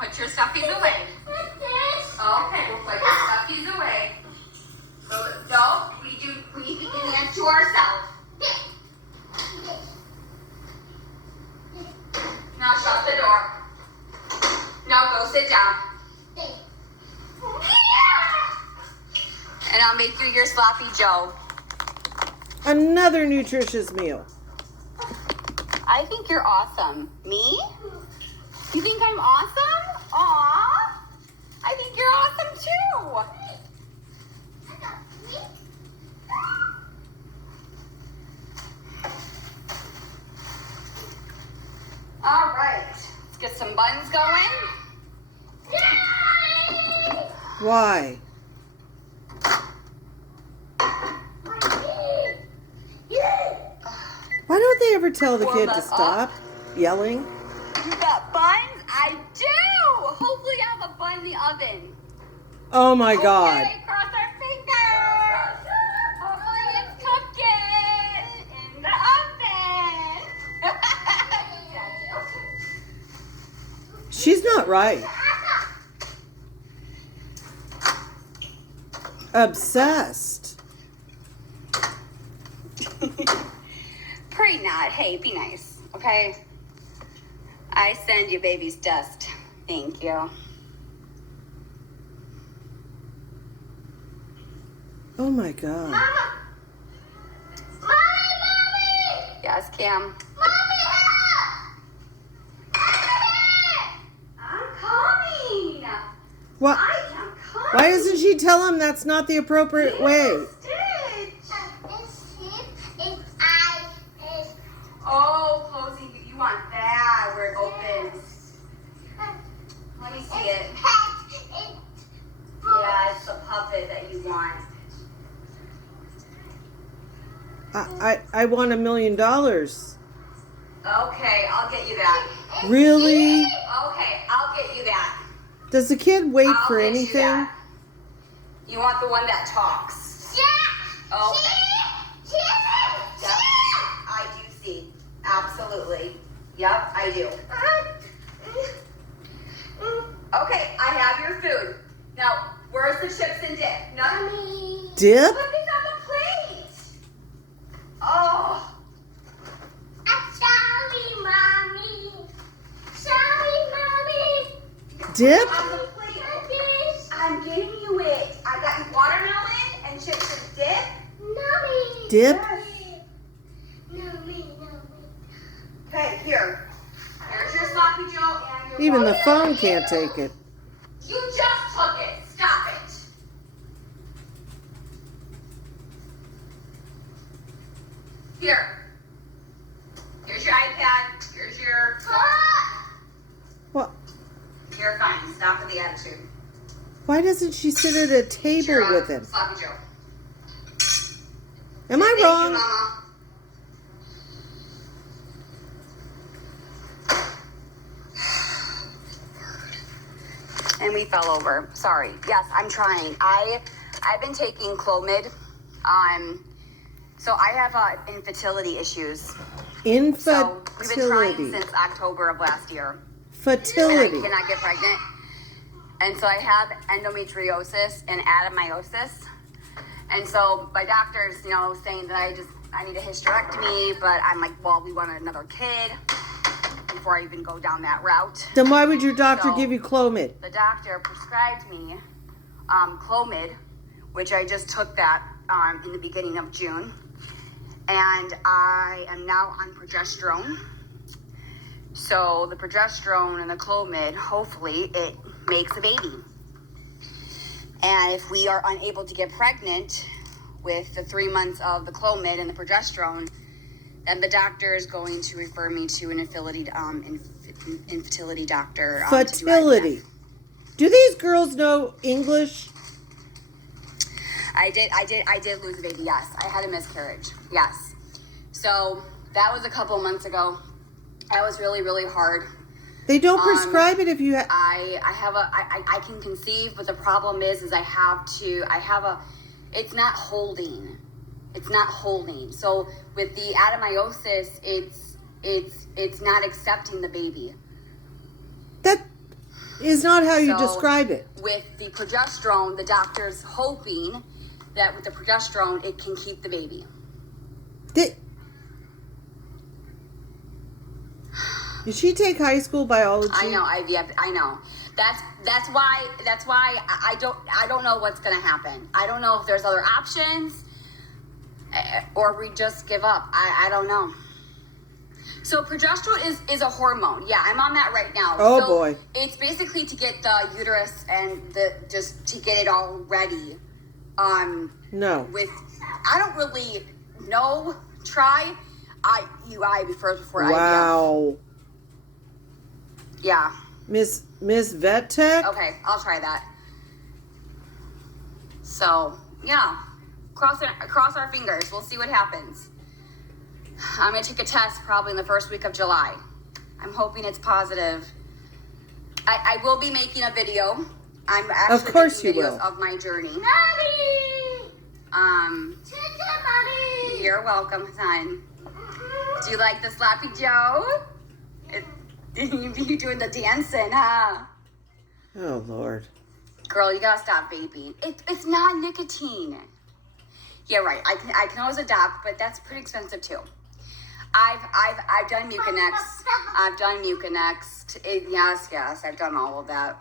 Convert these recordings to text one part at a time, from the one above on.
put your stuffies away. Okay, we'll put your stuffies away. So, no, we need to get hands to ourselves. Now shut the door. Now go sit down. And I'll make you your sloppy Joe. Another nutritious meal. I think you're awesome. Me? You think I'm awesome? Aw. I think you're awesome too. All right. Let's get some buns going. Why? Why don't they ever tell the kid to stop yelling? You got buns? I do. Hopefully I have a bun in the oven. Oh my God. Okay, cross our fingers. Hopefully it's cooking in the oven. She's not right. Obsessed. Pray not. Hey, be nice, okay? I send you baby's dust. Thank you. Oh my God. Mama! Mommy! Yes, Cam. Mommy, help! I'm coming. What? I am coming. Why doesn't she tell him that's not the appropriate way? Oh, closing. You want that where it opens. Let me see it. Yeah, it's the puppet that you want. I want $1 million. Okay, I'll get you that. Really? Okay, I'll get you that. Does the kid wait I'll for get anything? You that. You want the one that talks? Okay. Yep, I do see. Absolutely. Yep, I do. Okay, I have your food. Now, where's the chips and dip? No. Dip? Put this on the plate. Oh. Sorry, Mommy. Sorry, Mommy. Dip? On the plate. I'm getting you it. I got you watermelon and chips and dip. Mommy. Dip? Mommy. Okay, here. Here's your sloppy Joe and your Even the watermelon. phone can't take it. You just took it. Stop it. Here. Here's your iPad. Here's your... What? You're fine. Stop with the attitude. Why doesn't she sit at a table Your, with him? Sloppy Joe. Am I Thank you, wrong? Mama. And we fell over. Sorry. Yes, I'm trying. I've been taking Clomid. So I have infertility issues. So we've been trying Infertility. since October of last year. Fertility. And I cannot get pregnant. And so I have endometriosis and adenomyosis. And so my doctor's, saying that I need a hysterectomy, but I'm like, well, we want another kid before I even go down that route. Then why would your doctor So- give you Clomid? The doctor prescribed me Clomid, which I just took that in the beginning of June. And I am now on progesterone. So the progesterone and the Clomid, hopefully it makes a baby. And if we are unable to get pregnant with the 3 months of the Clomid and the progesterone, then the doctor is going to refer me to an infertility doctor. To do Fertility. IVF. Do these girls know English? I did lose a baby, yes. I had a miscarriage, yes. So that was a couple months ago. That was really, really hard. They don't prescribe it if you have... I can conceive, but the problem is it's not holding. It's not holding. So with the adenomyosis, it's not accepting the baby. That... is not how you So, describe it. With the progesterone, the doctor's hoping that with the progesterone, it can keep the baby. Did she take high school biology? I know, IVF. I know. That's why I don't know what's gonna happen. I don't know if there's other options, or we just give up. I don't know. So progesterone is a hormone. Yeah, I'm on that right now. Oh, so boy. It's basically to get the uterus and just to get it all ready. No. With I don't really know. Try IUI before IVF. Wow. Yeah. Miss Vet Tech? Okay, I'll try that. So yeah, cross our fingers. We'll see what happens. I'm gonna take a test probably in the first week of July. I'm hoping it's positive. I will be making a video. I'm actually Of course making you videos will. of my journey. Mommy! Chicken, mommy! You're welcome, son. Do you like the sloppy Joe? You doing the dancing, huh? Oh, Lord. Girl, you gotta stop vaping. It's not nicotine. Yeah, right. I can always adopt, but that's pretty expensive too. I've done Mucinex. I've done Mucinex. Yes, I've done all of that.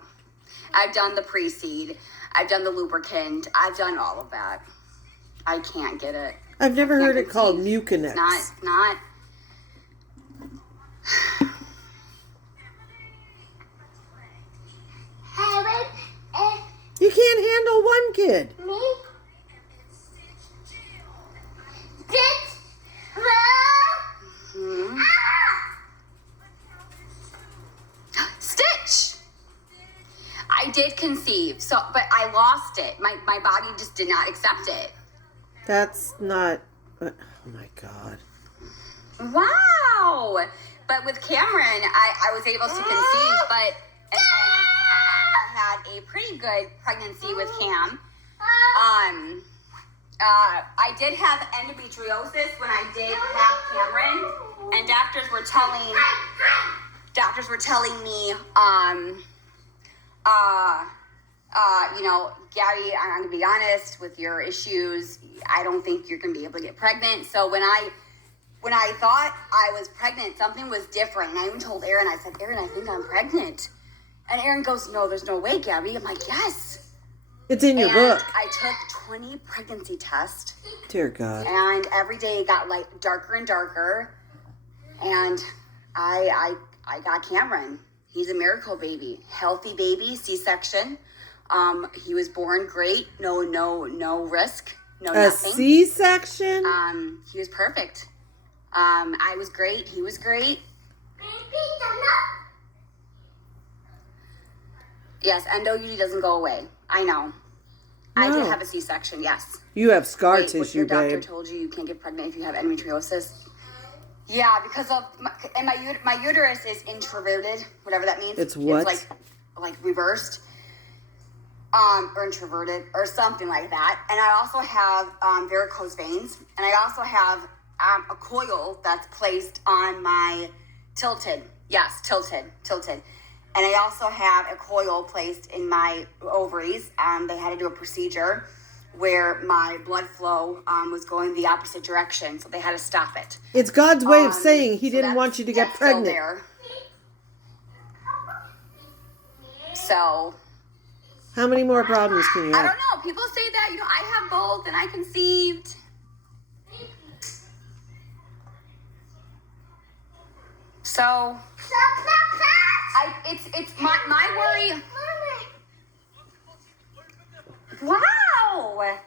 I've done the pre-seed. I've done the lubricant. I've done all of that. I can't get it. I've never heard it called conceive. Mucinex. Not. Heaven, You can't handle one kid. me? This, Hmm. Stitch. I did conceive, but I lost it. My body just did not accept it. That's not... Oh, my God. Wow. But with Cameron, I was able to conceive, but I had a pretty good pregnancy with Cam. I did have endometriosis when I did have Cameron, and doctors were telling me, Gabi, I'm gonna be honest with your issues. I don't think you're gonna be able to get pregnant. So when I thought I was pregnant, something was different. And I even told Aaron, I said, Aaron, I think I'm pregnant. And Aaron goes, no, there's no way, Gabi. I'm like, yes. It's in your And book. I took 20 pregnancy tests. Dear God. And every day it got like darker and darker. And I got Cameron. He's a miracle baby. Healthy baby, C-section. He was born great. No risk. No A nothing. C-section? He was perfect. I was great. He was great. Yes, endo usually doesn't go away. I know. I did No. have a C-section, yes. You have scar Wait, what, tissue, your doctor babe. told you can't get pregnant if you have endometriosis? Yeah, because of my uterus is introverted, whatever that means. It's what? It's like reversed, or introverted, or something like that. And I also have varicose veins, and I also have a coil that's placed on my tilted. Yes, tilted. And I also have a coil placed in my ovaries. They had to do a procedure where my blood flow was going the opposite direction, so they had to stop it. It's God's way of saying He So didn't want you to get that's still pregnant. there. So How many more problems can you I have? don't know. People say that I have both and I conceived. So it's my worry. Wow,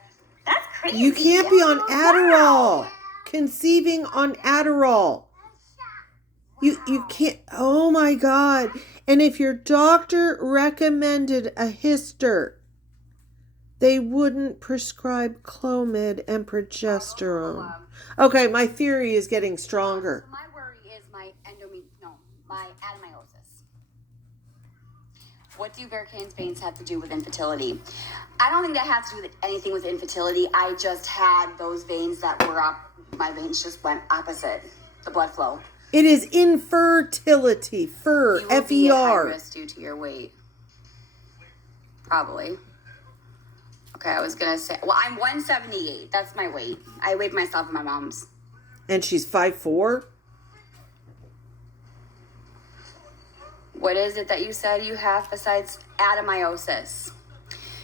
that's crazy. You can't be on Adderall. Conceiving on Adderall. You can't. Oh my God. And if your doctor recommended a hyster, they wouldn't prescribe Clomid and progesterone. Okay, my theory is getting stronger. My worry is my adenomyosis. What do varicose veins have to do with infertility? I don't think that has to do with anything with infertility. I just had those veins that were up. My veins just went opposite the blood flow. It is infertility. You will be at high F-E-R. risk due to your weight. Probably. Okay, I was gonna say, well, I'm 178. That's my weight. I weighed myself and my mom's. And she's 5'4"? What is it that you said you have besides adenomyosis?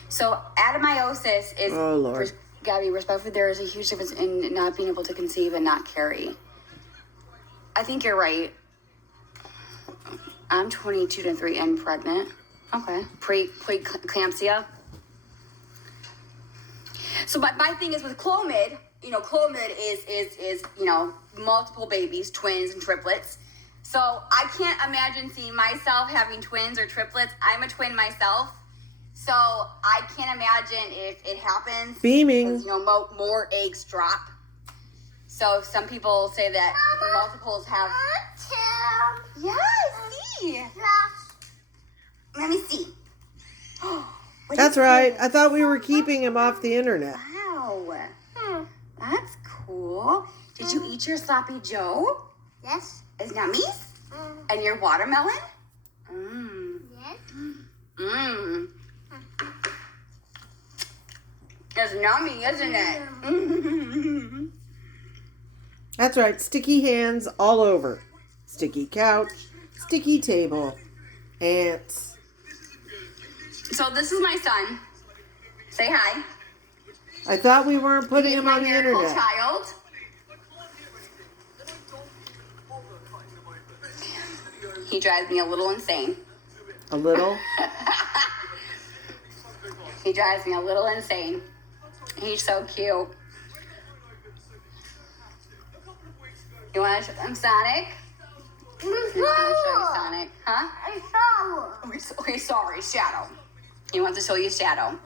So adenomyosis is, Oh, Lord. Gabi, respectfully, there is a huge difference in not being able to conceive and not carry. I think you're right. I'm 22 to 3 and pregnant. Okay. Pre-eclampsia. So my thing is with Clomid, Clomid is multiple babies, twins and triplets. So I can't imagine seeing myself having twins or triplets. I'm a twin myself. So I can't imagine if it happens. Beaming. Because, more eggs drop. So some people say that multiples have... Yes, see. Let me see. That's right. I thought we were keeping him off the internet. Wow. That's cool. Did you eat your sloppy Joe? Yes. Is yummies? And your watermelon? Yes. It's yummy, isn't it? That's right. Sticky hands all over. Sticky couch. Sticky table. Ants. So this is my son. Say hi. I thought we weren't putting He's him my on the miracle internet. child. He drives me a little insane. A little? He drives me a little insane. He's so cute. You want to show him Sonic? He's going to show you Sonic. Huh? Okay, sorry, Shadow. He wants to show you Shadow.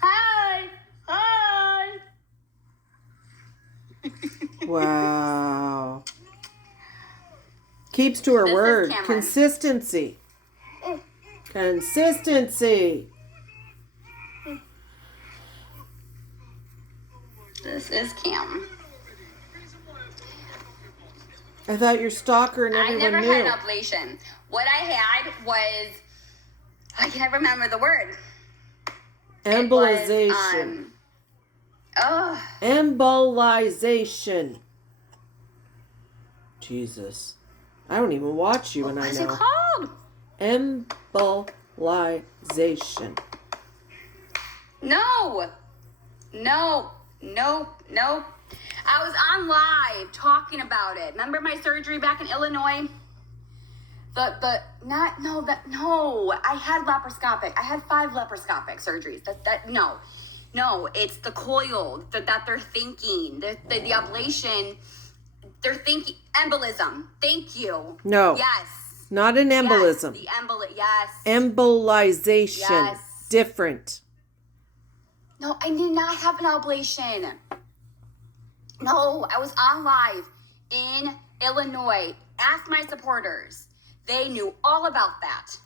Hi! Hi! Wow. Keeps to her This is word. Cameron. Consistency. Consistency. This is Cam. I thought your stalker and I everyone never knew. had an ablation. What I had was, I can't remember the word. It was, Embolization. oh, Embolization. Jesus. I don't even watch you and I what's it know. called? Embolization. No. I was on live talking about it. Remember my surgery back in Illinois? I had laparoscopic. I had 5 laparoscopic surgeries. No, it's the coil that they're thinking. The ablation, they're thinking embolism. Thank you. No. Yes. Not an embolism. Yes, yes. Embolization. Yes. Different. No, I did not have an ablation. No, I was on live in Illinois. Ask my supporters. They knew all about that.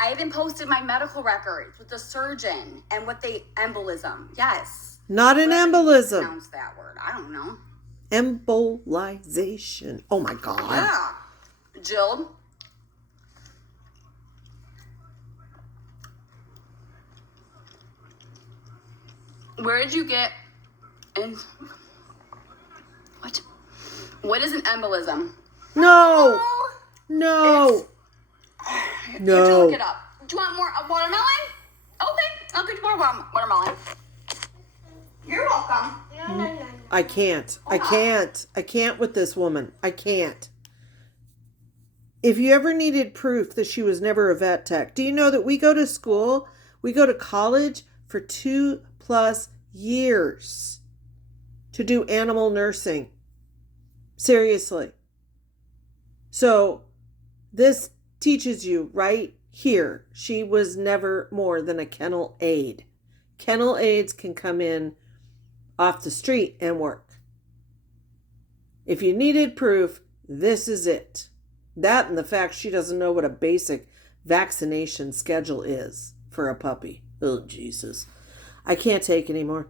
I even posted my medical records with the surgeon and what they embolism. Yes. Not an Whoever embolism. pronounced that word. I don't know. Embolization. Oh my God. Yeah. Jill. Where did you get what? What is an embolism? No. No. You have to look it up. Do you want more watermelon? Okay, I'll get you more watermelon. You're welcome. No. I can't. I can't with this woman. I can't. If you ever needed proof that she was never a vet tech, do you know that we go to school, we go to college for 2+ years to do animal nursing? Seriously. So this teaches you right here, she was never more than a kennel aide. Kennel aides can come in off the street and work. If you needed proof, this is it. That and the fact she doesn't know what a basic vaccination schedule is for a puppy. Oh, Jesus. I can't take anymore.